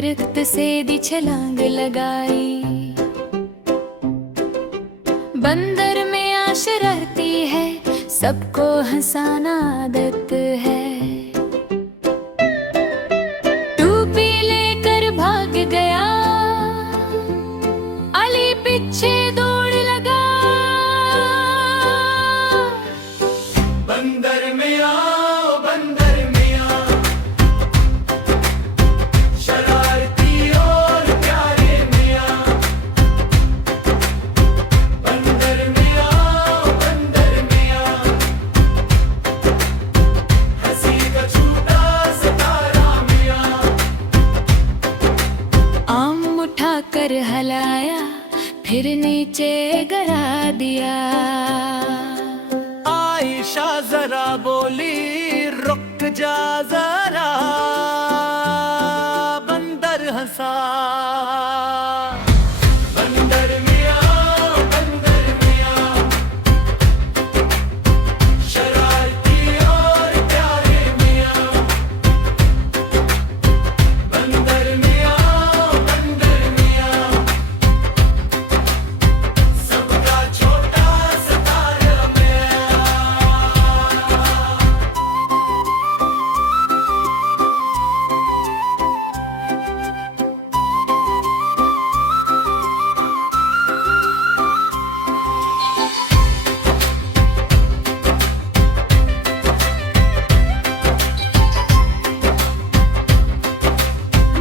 दरख्त से दी छलांग लगाई। बंदर में आ शरारती है, सबको हंसाना आदत है। टोपी लेकर भाग गया, अली पीछे दौड़ लगा। बंदर मियां, ओ बंदर मियां, शरारती और प्यारे मियां। बंदर मियां, ओ बंदर मियां, हंसी का छोटा सितारा मियां। आम उठाकर हलाया, फिर नीचे गिरा दिया। आयशा जरा बोली, रुक जा जरा। बंदर हंसा। बंदर मियां, बंदर मियां, शरारती और प्यारे मियां। बंदर मियां, बंदर मियां, सबका छोटा सितारा मियां।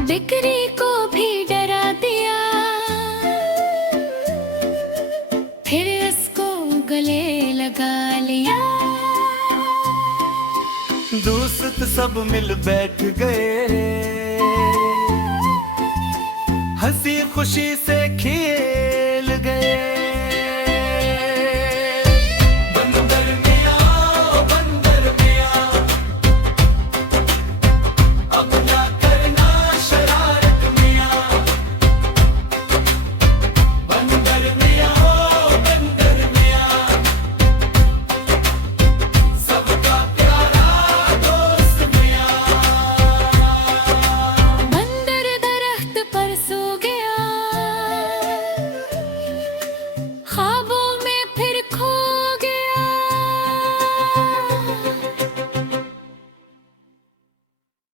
बिक्री को भी डरा दिया, फिर इसको गले लगा लिया। दोस्त सब मिल बैठ गए, हंसी खुशी से खिए।